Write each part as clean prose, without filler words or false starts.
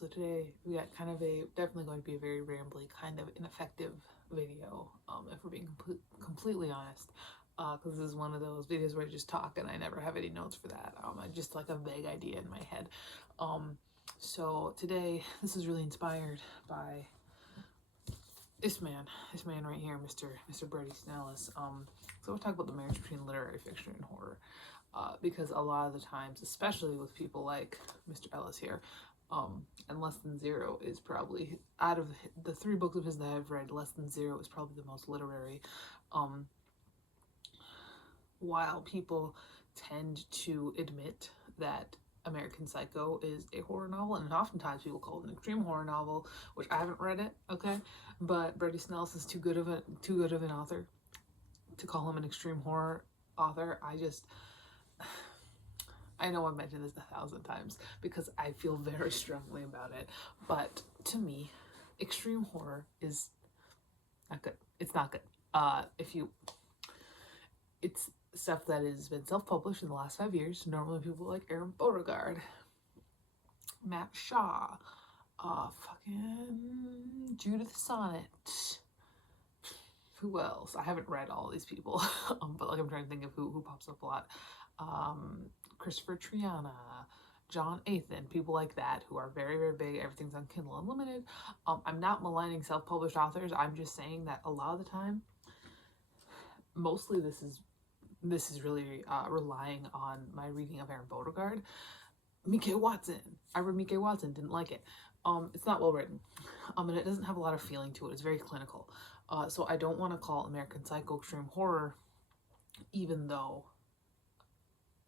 So today we got kind of definitely going to be a very rambly, kind of ineffective video, if we're being completely honest. Because this is one of those videos where I just talk and I never have any notes for that. I just like a vague idea in my head. So today, this is really inspired by this man right here, Mr. Brady Snellis. So we'll talk about the marriage between literary fiction and horror. Because a lot of the times, especially with people like Mr. Ellis here, and Less Than Zero is probably, out of the 3 books of his that I've read, Less Than Zero is probably the most literary. While people tend to admit that American Psycho is a horror novel, and oftentimes people call it an extreme horror novel, which I haven't read it, okay? But Brady Snellis is too good of an author to call him an extreme horror author. I know I've mentioned this 1,000 times because I feel very strongly about it, but to me, extreme horror is not good. It's not good. It's stuff that has been self-published in the last 5 years. Normally people like Aaron Beauregard, Matt Shaw, fucking Judith Sonnet. Who else? I haven't read all these people, but like I'm trying to think of who pops up a lot. Christopher Triana, John Athan, people like that who are very, very big. Everything's on Kindle Unlimited. I'm not maligning self-published authors. I'm just saying that a lot of the time, mostly this is really relying on my reading of Aaron Beauregard. Mike Watson. I read Mike Watson, didn't like it. It's not well written, and it doesn't have a lot of feeling to it. It's very clinical. So I don't want to call American Psycho extreme horror, even though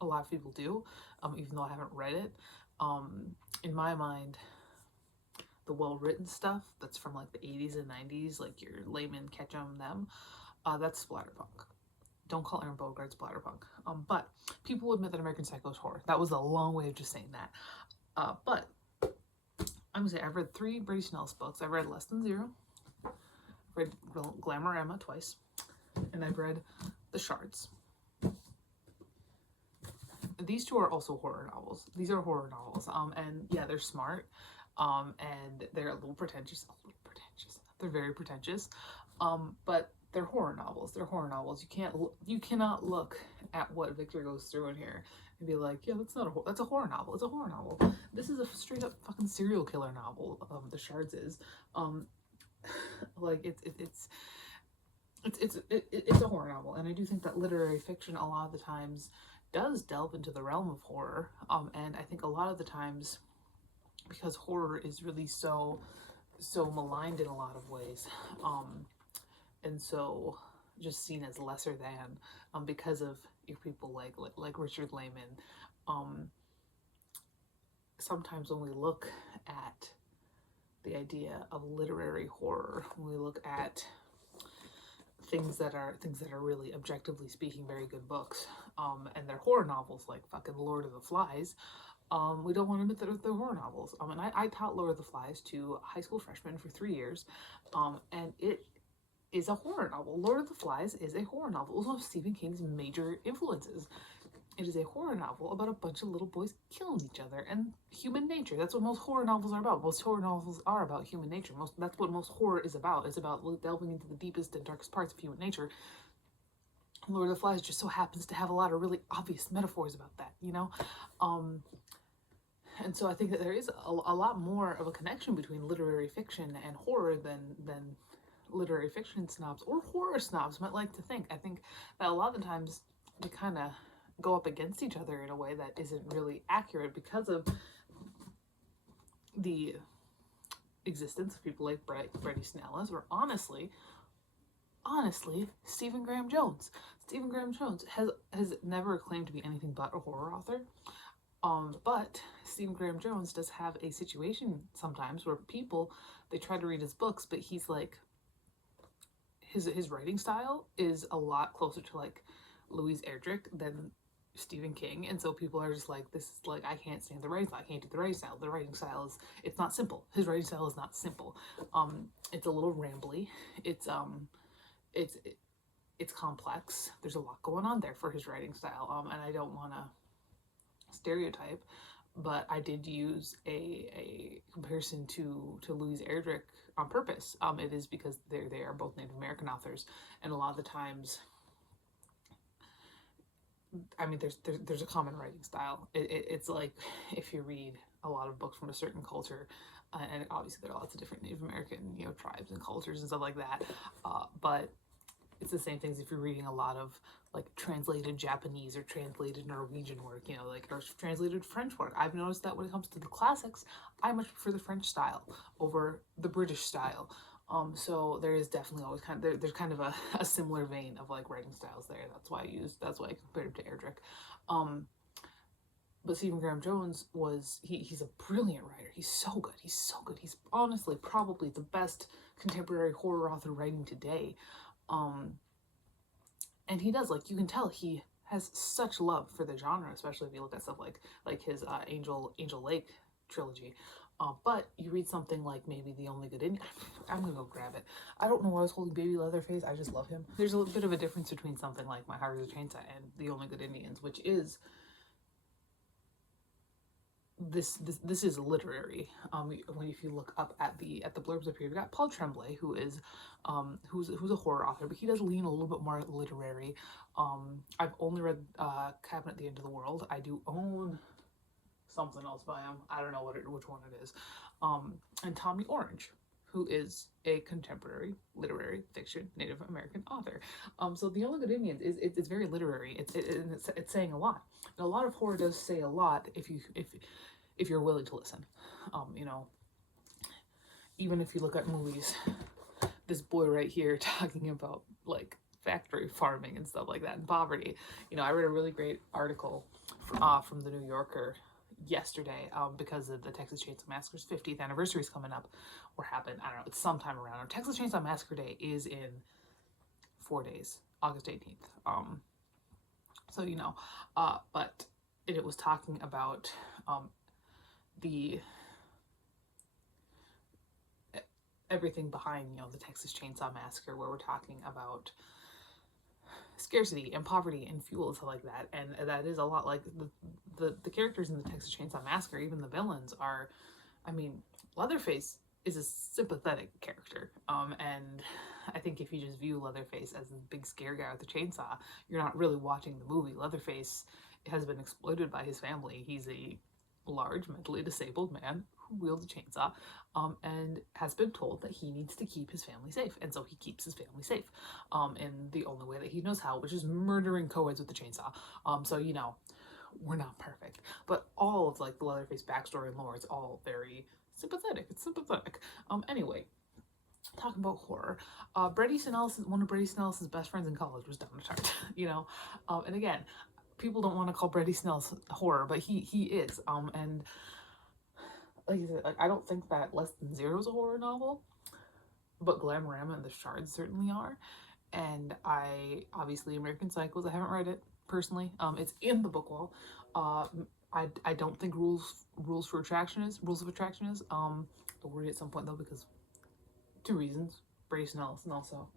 a lot of people do, even though I haven't read it. In my mind, the well-written stuff that's from like the 80s and 90s, like your Layman, Ketchum, them, that's splatterpunk. Don't call Aaron Beauregard splatterpunk. But people admit that American Psycho is horror. That was a long way of just saying that. But I'm gonna say I've read 3 Brady Snellis books. I've read Less Than Zero, read Glamorama twice, and I've read The Shards. These 2 are also horror novels. These are horror novels. And yeah, they're smart. And they're a little pretentious. They're very pretentious. But they're horror novels. They're horror novels. You cannot look at what Victor goes through in here and be like, yeah, that's a horror novel. It's a horror novel. This is a straight up fucking serial killer novel. The Shards is. Like it's a horror novel, and I do think that literary fiction a lot of the times does delve into the realm of horror. And I think a lot of the times, because horror is really so maligned in a lot of ways, and so just seen as lesser than, because of your people like Richard Layman. Sometimes when we look at the idea of literary horror, when we look at things that are really, objectively speaking, very good books, and they're horror novels like fucking Lord of the Flies, we don't want to admit that they're horror novels. And I taught Lord of the Flies to high school freshmen for 3 years, and it is a horror novel. Lord of the Flies is a horror novel. It was one of Stephen King's major influences. It is a horror novel about a bunch of little boys killing each other and human nature. That's what most horror novels are about. Most horror novels are about human nature. That's what most horror is about. It's about delving into the deepest and darkest parts of human nature. Lord of the Flies just so happens to have a lot of really obvious metaphors about that, you know? And so I think that there is a lot more of a connection between literary fiction and horror than literary fiction snobs or horror snobs might like to think. I think that a lot of the times we kind of go up against each other in a way that isn't really accurate because of the existence of people like Brady Snellis, or honestly, Stephen Graham Jones. Stephen Graham Jones has never claimed to be anything but a horror author. But Stephen Graham Jones does have a situation sometimes where people, they try to read his books, but he's like, his writing style is a lot closer to like Louise Erdrich than Stephen King, and so people are just like, this is like, I can't stand the writing style. I can't do the writing style. The writing style it's not simple. His writing style is not simple. It's a little rambly. It's complex. There's a lot going on there for his writing style. And I don't want to stereotype, but I did use a comparison to Louise Erdrich on purpose. It is because they are both Native American authors, and a lot of the times, I mean, there's a common writing style. It's like if you read a lot of books from a certain culture, and obviously there are lots of different Native American, tribes and cultures and stuff like that, but it's the same things if you're reading a lot of like translated Japanese or translated Norwegian work, or translated French work. I've noticed that when it comes to the classics, I much prefer the French style over the British style. So there is definitely always there's kind of a similar vein of like writing styles there. That's why I compared him to Erdrich. But Stephen Graham Jones he's a brilliant writer. He's so good. He's honestly probably the best contemporary horror author writing today. And he does, like, you can tell he has such love for the genre, especially if you look at stuff like his Angel Lake trilogy. But you read something like maybe The Only Good Indian. I'm gonna go grab it. I don't know why I was holding Baby Leatherface. I just love him. There's a little bit of a difference between something like My Heart is a Chainsaw and The Only Good Indians, which is this is literary. If you look up at the blurbs up here, you've got Paul Tremblay, who is who's a horror author, but he does lean a little bit more literary. I've only read Cabin at the End of the World. I do own something else by him. I don't know which one it is. And Tommy Orange, who is a contemporary literary fiction Native American author. So The Only Good Indians it's very literary. It's saying a lot. And a lot of horror does say a lot if you're willing to listen. Even if you look at movies, this boy right here talking about like factory farming and stuff like that and poverty. I read a really great article from the New Yorker yesterday because of the Texas Chainsaw Massacre's 50th anniversary is coming up or happened. I don't know, it's sometime around. Texas Chainsaw Massacre Day is in 4 days, August 18th. So but it was talking about the everything behind the Texas Chainsaw Massacre, where we're talking about scarcity and poverty and fuel and stuff like that, and that is a lot like the characters in the Texas Chainsaw Massacre. Even the villains are, I mean, Leatherface is a sympathetic character, and I think if you just view Leatherface as the big scare guy with the chainsaw, you're not really watching the movie. Leatherface has been exploited by his family. He's a large, mentally disabled man who wields a chainsaw, and has been told that he needs to keep his family safe, and so he keeps his family safe, in the only way that he knows how, which is murdering co-eds with the chainsaw. So we're not perfect, but all of like the Leatherface backstory and lore, it's all very sympathetic. It's sympathetic. Anyway, talking about horror, Bret Easton Ellis, one of Bret Easton Ellis's best friends in college, was Donna Tartt. And again, people don't want to call Bret Easton Ellis horror, but he is. And like I said, like, I don't think that Less Than Zero is a horror novel, but Glamorama and The Shards certainly are. And obviously American Psychos, I haven't read it personally. It's in the book wall. I don't think Rules of Attraction is. I'll read it at some point though, because 2 reasons: Bret Easton Ellis, and also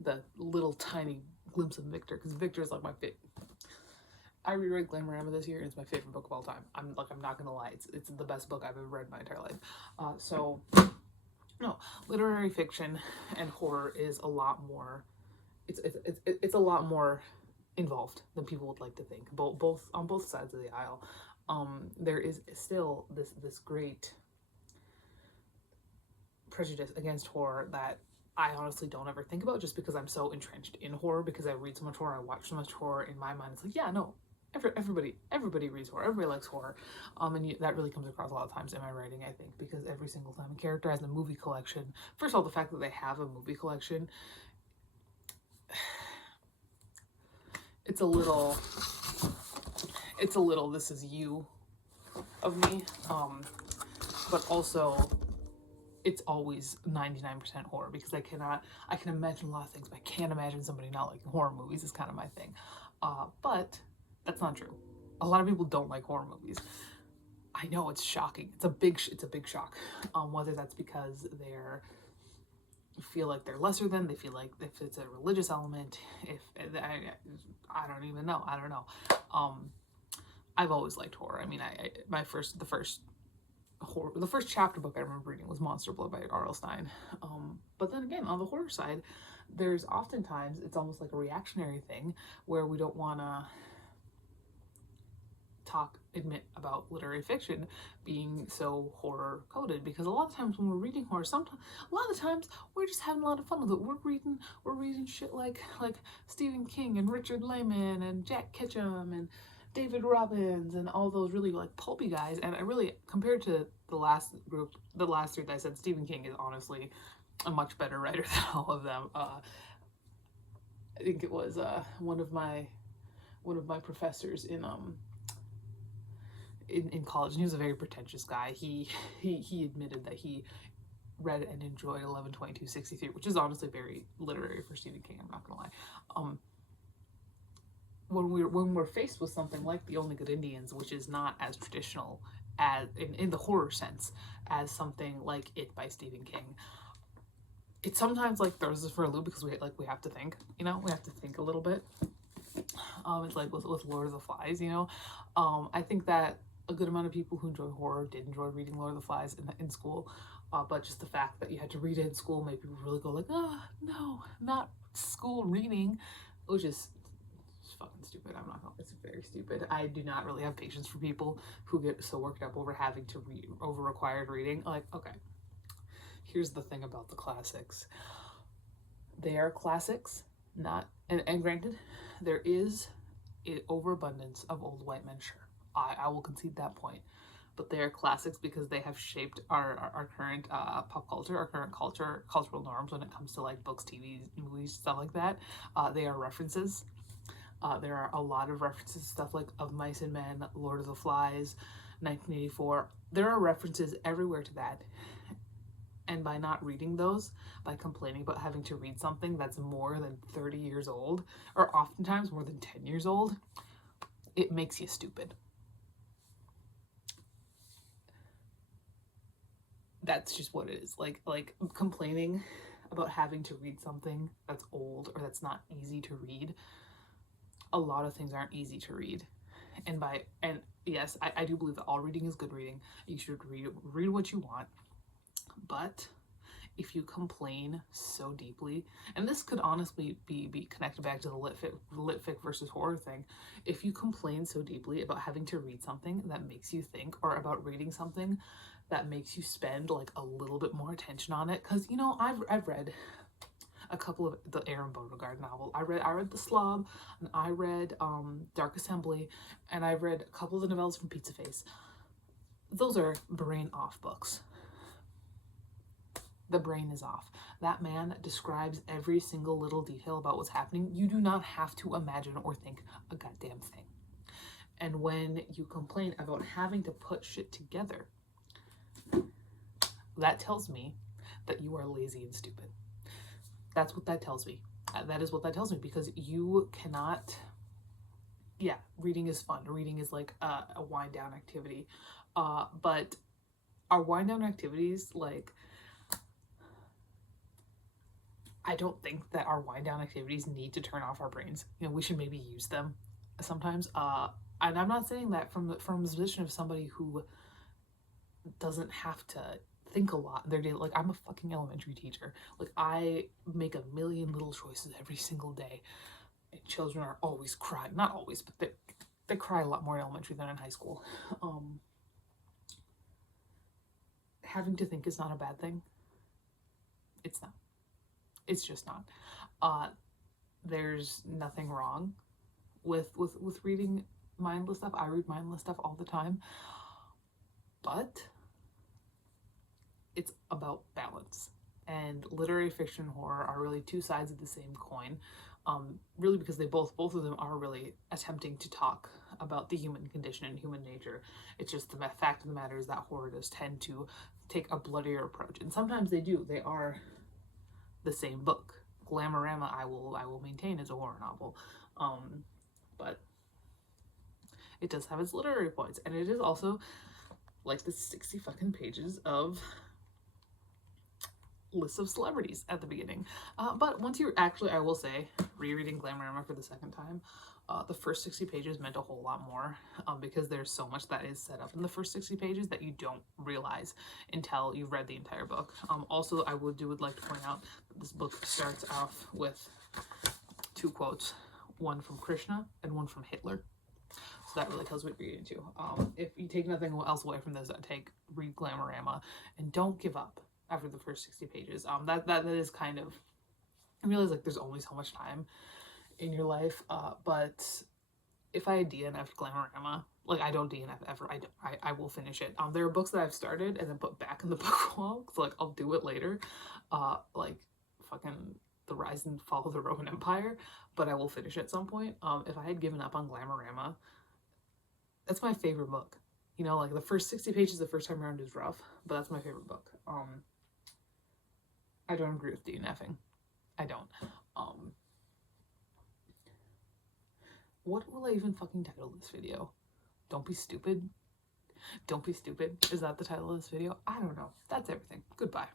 the little tiny glimpse of Victor, because Victor is like my favorite. I reread Glamorama this year, and it's my favorite book of all time. I'm not gonna lie, it's the best book I've ever read in my entire life. So no, literary fiction and horror is a lot more. It's a lot more involved than people would like to think. Both on both sides of the aisle, there is still this great prejudice against horror that I honestly don't ever think about, just because I'm so entrenched in horror, because I read so much horror, I watch so much horror. In my mind, it's like, yeah, no, everybody reads horror, everybody likes horror, and that really comes across a lot of times in my writing, I think, because every single time a character has a movie collection, first of all, the fact that they have a movie collection, it's a little this is you of me, but also it's always 99% horror, because I can imagine a lot of things, but I can't imagine somebody not liking horror movies is kind of my thing. But that's not true. A lot of people don't like horror movies. I know, it's shocking. It's a big shock. Whether that's because they're feel like they're lesser than, they feel like if it's a religious element, if I don't even know. I don't know. I've always liked horror. I mean, the first chapter book I remember reading was Monster Blood by R.L. Stein. But then again, on the horror side, there's oftentimes, it's almost like a reactionary thing where we don't want to admit about literary fiction being so horror coded, because a lot of times when we're reading horror, a lot of times we're just having a lot of fun with it. We're reading shit like Stephen King and Richard Lehman and Jack Ketchum and David Robbins and all those really like pulpy guys. And I really, compared to the last three that I said, Stephen King is honestly a much better writer than all of them. I think it was one of my professors in college, and he was a very pretentious guy. He admitted that he read and enjoyed 11/22/63, which is honestly very literary for Stephen King, I'm not gonna lie. When we're faced with something like The Only Good Indians, which is not as traditional as in the horror sense as something like It by Stephen King, it sometimes like throws us for a loop, because we have to think, we have to think a little bit. It's like with Lord of the Flies, I think that a good amount of people who enjoy horror did enjoy reading Lord of the Flies in school, but just the fact that you had to read it in school made people really go like, no, not school reading, which is fucking stupid. I'm not gonna, it's very stupid. I do not really have patience for people who get so worked up over having to read, over required reading. Like, okay, here's the thing about the classics. They are classics, not, and granted, there is an overabundance of old white men, sure. I will concede that point. But they are classics because they have shaped our current pop culture, our current cultural norms when it comes to like books, TV, movies, stuff like that. They are references. There are a lot of references, stuff like Of Mice and Men, Lord of the Flies, 1984. There are references everywhere to that. And by not reading those, by complaining about having to read something that's more than 30 years old, or oftentimes more than 10 years old, it makes you stupid. That's just what it is. Like complaining about having to read something that's old or that's not easy to read. A lot of things aren't easy to read. And yes, I do believe that all reading is good reading. You should read what you want. But if you complain so deeply, and this could honestly be connected back to the lit fic versus horror thing, if you complain so deeply about having to read something that makes you think, or about reading something that makes you spend like a little bit more attention on it, because I've read a couple of the Aaron Beauregard novels. I read The Slob, and I read Dark Assembly, and I read a couple of the novellas from Pizza Face. Those are brain off books. The brain is off. That man describes every single little detail about what's happening. You do not have to imagine or think a goddamn thing. And when you complain about having to put shit together, that tells me that you are lazy and stupid. That's what that tells me. That is what that tells me, because you cannot, yeah, reading is fun. Reading is like a wind down activity. But our wind down activities, like, I don't think that our wind down activities need to turn off our brains. We should maybe use them sometimes. And I'm not saying that from the position of somebody who doesn't have to think a lot in their day. Like, I'm a fucking elementary teacher. Like, I make a million little choices every single day. And children are always crying. Not always, but they cry a lot more in elementary than in high school. Having to think is not a bad thing. It's not. It's just not. There's nothing wrong with reading mindless stuff. I read mindless stuff all the time. But it's about balance. And literary fiction and horror are really two sides of the same coin. Really, because they both of them are really attempting to talk about the human condition and human nature. It's just the fact of the matter is that horror does tend to take a bloodier approach. And sometimes they do. They are the same book. Glamorama, I will maintain, is a horror novel, but it does have its literary points, and it is also like the 60 fucking pages of lists of celebrities at the beginning. But once you're actually, I will say, rereading Glamorama for the second time, the first 60 pages meant a whole lot more, because there's so much that is set up in the first 60 pages that you don't realize until you've read the entire book. Also, I would like to point out that this book starts off with 2 quotes, one from Krishna and one from Hitler. So that really tells what you're getting to. If you take nothing else away from this, read Glamorama and don't give up after the first 60 pages. That is kind of, I realize like there's only so much time in your life, but if I DNF'd Glamorama, like I don't DNF ever, I will finish it. There are books that I've started and then put back in the book wall, so like I'll do it later, like fucking The Rise and Fall of the Roman Empire, but I will finish at some point. If I had given up on Glamorama, that's my favorite book. You know, like the first 60 pages the first time around is rough, but that's my favorite book. I don't agree with DNFing. I don't. What will I even fucking title this video? Don't be stupid? Don't be stupid? Is that the title of this video? I don't know. That's everything. Goodbye.